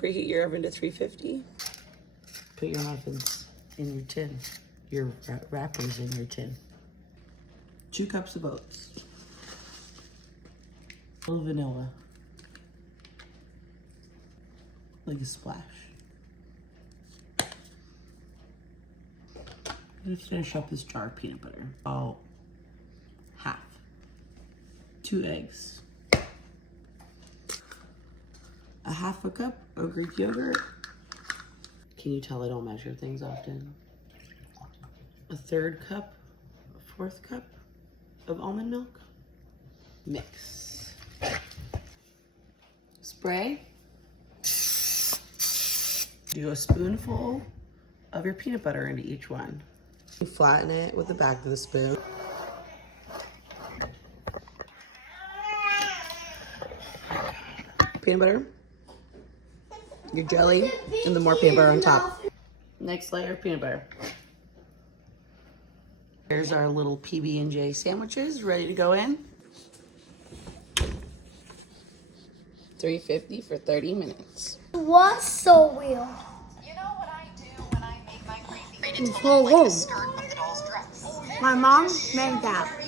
Preheat your oven to 350. Put your muffins in your tin. Your wrappers in your tin. 2 cups of oats. A little vanilla. Like a splash. Let's finish up this jar of peanut butter. Oh, half. 2 eggs. A half a cup of Greek yogurt. Can you tell I don't measure things often? A 1/3 cup, a 1/4 cup of almond milk. Mix. Spray. Do a spoonful of your peanut butter into each one. Flatten it with the back of the spoon. Peanut butter, your jelly, and then more peanut butter on top. Next layer of peanut butter. Here's our little PB&J sandwiches ready to go in. 350 for 30 minutes. What's so weird? You know what I do when I make my crazy My mom made that.